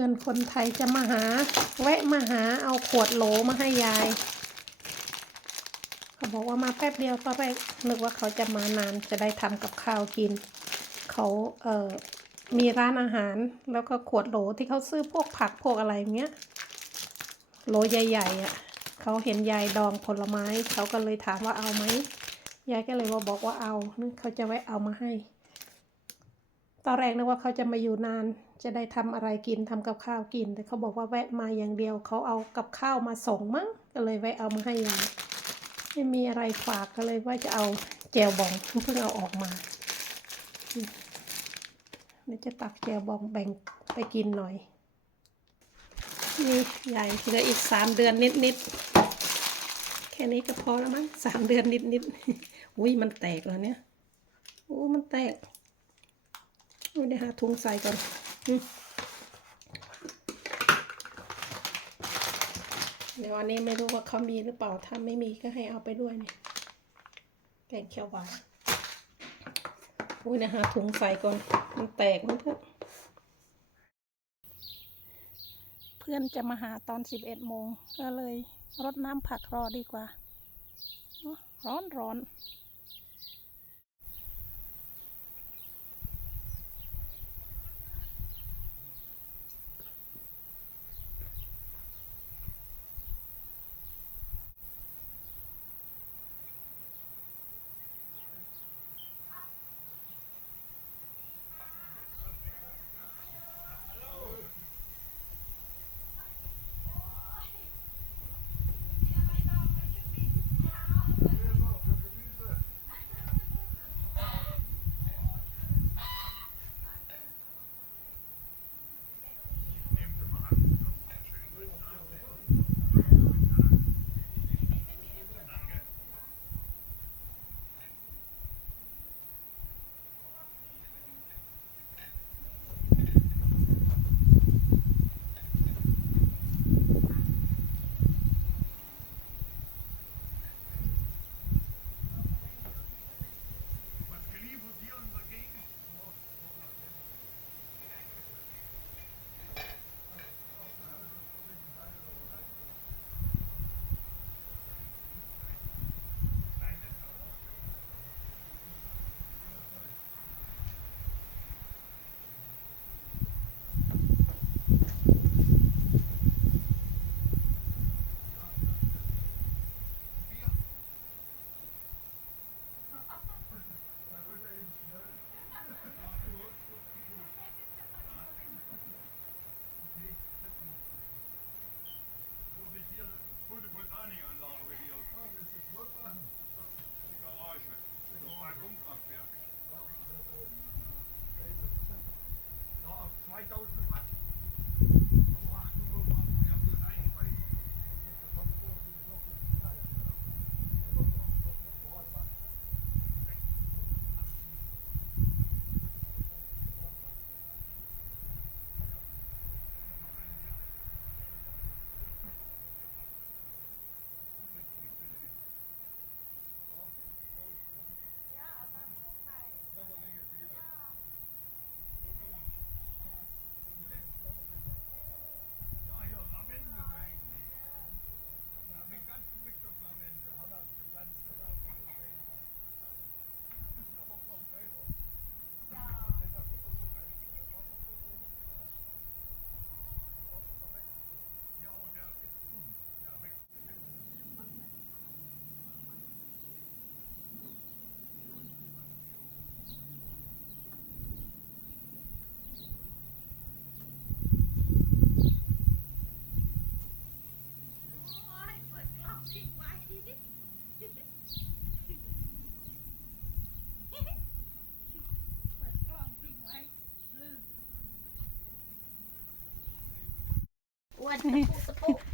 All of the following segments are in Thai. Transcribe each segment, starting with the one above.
พื่อนคนไทยจะมาหา แวะมาหาเอาขวดโหลมาให้ยาย เขาบอกว่ามาแป๊บเดียวตอนแรกนึกว่าเขาจะมานานจะได้ทำกับข้าวกิน เขาเอ่อมีร้านอาหารแล้วก็ขวดโหลที่เขาซื้อพวกผักพวกอะไรเงี้ยโหลใหญ่ๆอะเขาเห็นยายดองผลไม้เขาก็เลยถามว่าเอาไหมยายก็เลยว่าบอกว่าเอานึกเขาจะแวะเอามาให้ ตอนแรกนึกว่าเขาจะมาอยู่นาน จะได้ทำอะไรกินทำกับข้าวกิน แต่เขาบอกว่าแวะมาอย่างเดียวเขาเอากับข้าวมาส่งมั้งก็เลยแวะเอามาให้ยายไม่มีอะไรฝากก็เลยว่าจะเอาแจวบองเพิ่งเอาออกมาเดี๋ยวจะตักแจวบองแบ่งไปกินหน่อยนี่ใหญ่เหลืออีกสามเดือนนิดๆแค่นี้ก็พอแล้วมั้งสามเดือนนิดๆอุ้ยมันแตกแล้วเนี่ยโอ้มันแตกอุ้ยเดี๋ยวหาถุงใส่ก่อน เดี๋ยวอันนี้ไม่รู้ว่าเขามีหรือเปล่า ถ้าไม่มีก็ให้เอาไปด้วยเนี่ยแกงเขียวหวานอุ้ยเดี๋ยวหาถุงใส่ก่อน มันแตกมันเพื่อนเพื่อนจะมาหาตอนสิบเอ็ดโมง ก็เลยรดน้ำผักรอดีกว่า ร้อนร้อน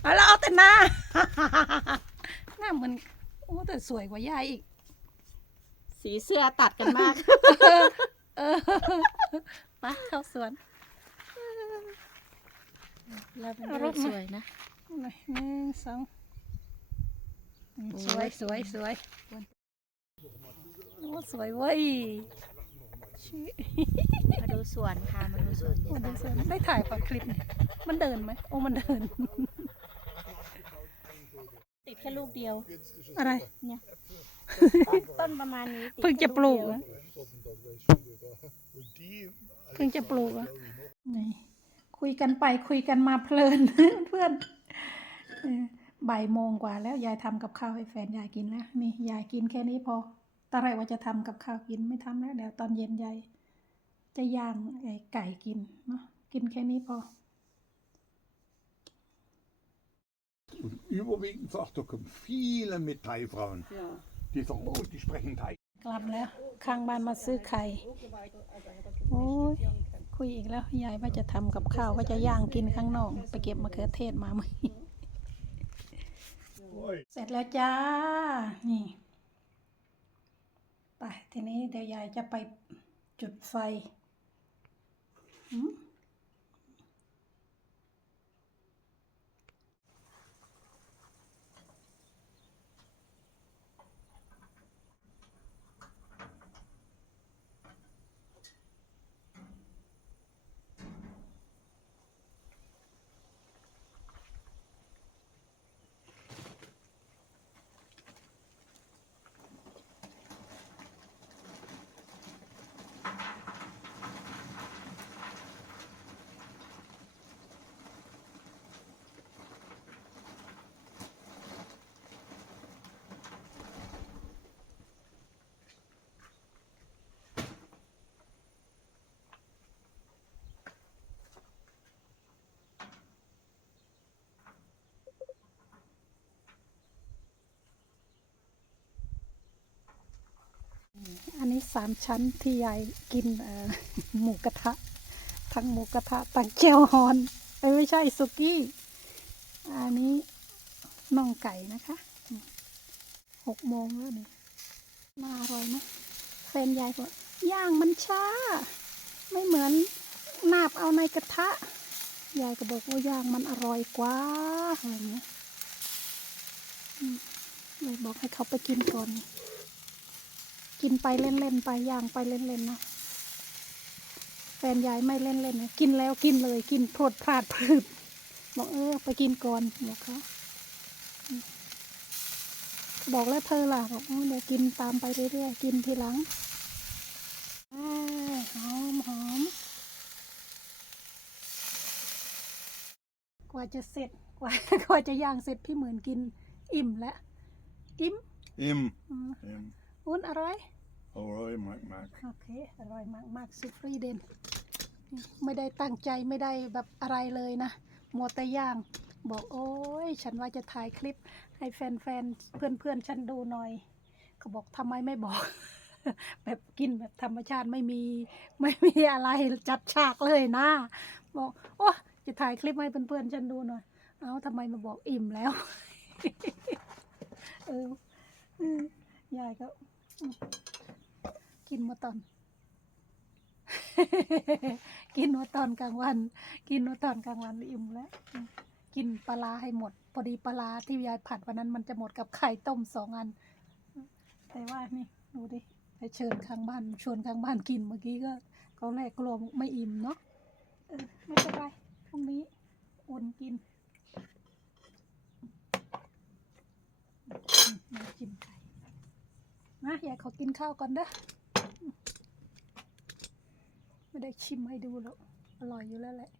เอาแล้วเอาแต่หน้า หน้าเหมือนโอ้แต่สวยกว่ายายอีก สีเสื้อตัดกันมาก เออไปเข้าสวนแล้วเป็นเอารูรูปปมาสวยนะ หนึ่งสองอืมโอ้สวยยสวยสวยโอ้สวยเว้ย ชี้มาดูสวนค่ะมาดูสวนโอ้ดูสวยได้ถ่ายปะคลิปเนี่ยมันเดินไหมโอ้มันเดิน ติดแค่ลูกเดียว อะไร เนี่ย ต้นประมาณนี้ติดเพิ่งจะปลูกแค่อะ Und die เพิ่งจะปลูกอะนี่คุยกันไปคุยกันมาเพลินเพื่อนเออบ่ายโมงกว่าแล้วยายทำกับข้าวให้แฟนยายกินแล้วนี่ยายกินแค่นี้พอ ตอนแรกว่าจะทำกับข้าวกินไม่ทำแล้วเดี๋ยวตอนเย็นยายจะย่างไอ้ไก่กินเนาะกินแค่นี้พอ Und überwiegend sagt er, kommen viele mit Thai-Frauen. Die sagen, oh, die sprechen Thai. กลับแล้ว ข้างบ้านมาซื้อไข่ โอ้ย คุยอีกแล้ว ยายว่าจะทำกับข้าวว่าจะย่างกินข้างนอก ไปเก็บมะเขือเทศมาเมื่อกี้ Oi. เสร็จแล้วจ้า นี่ ไปทีนี้เดี๋ยวยายจะไปจุดไฟอืมามชั้นที่ยายกินหมูกระทะ ทั้งหมูกระทะทั้งเจลฮอนไม่ใช่สุกี้ อันนี้น่องไก่นะคะหกโมงแล้วนี่น่าอร่อยไหมแฟนยายบอกย่างมันช้า ไม่เหมือนนาบเอาในกระทะ ยายก็บอกว่าย่างมันอร่อยกว่าอะไรอย่างเงี้ยเลยบอกให้เขาไปกินก่อน กินไปเล่นๆไปย่างไปเล่นๆเนาะแฟนยายไม่เล่นๆนะกินแล้วกินเลย กินโพดพลาดพลืดบอกเออไปกินก่อนบอกเขาอืมบอกแล้วเธอล่ะบอกเออเดี๋ยวกินตามไปเรื่อยๆกินทีหลังอ่าหอมหอมกว่าจะเสร็จกว่ากว่าจะย่างเสร็จพี่หมื่นกิน อิ่มแล้วอิ่ม Im. อืม Im. อุ้นอร่อย Alright, Mark, Mark. โอเค อร่อยมากมากซุปรีเดนไม่ได้ตั้งใจไม่ได้แบบอะไรเลยนะมัวแต่ย่าง บอกโอ้ย ฉันว่าจะถ่ายคลิปให้แฟนๆ เพื่อนๆ ฉันดูหน่อย เขาบอกทำไมไม่บอก แบบกินแบบธรรมชาติไม่มีไม่มีอะไรจัดฉากเลยนะบอกโอ้จะถ่ายคลิปให้เพื่อนๆ ฉันดูหน่อย เอาทำไมมาบอกอิ่มแล้ว เอออืมยายก็อืม กินมาตอน กินมาตอนกลางวัน กินมาตอนกลางวันอิ่มแล้ว กินปลาให้หมด พอดีปลาที่ยายผัดวันนั้นมันจะหมดกับไข่ต้มสองอัน แต่ว่านี่ดูดิไปเชิญข้างบ้านชวนข้างบ้านกินเมื่อกี้ก็เขาแรกกลัวไม่อิ่มเนาะไม่เป็นไรพรุ่งนี้อุ่นกินอืมมาจิ้มไก่ นะยายขอกินข้าวก่อนเด้อไม่ได้ชิมให้ดูแล้ว อร่อยอยู่แล้วแหละ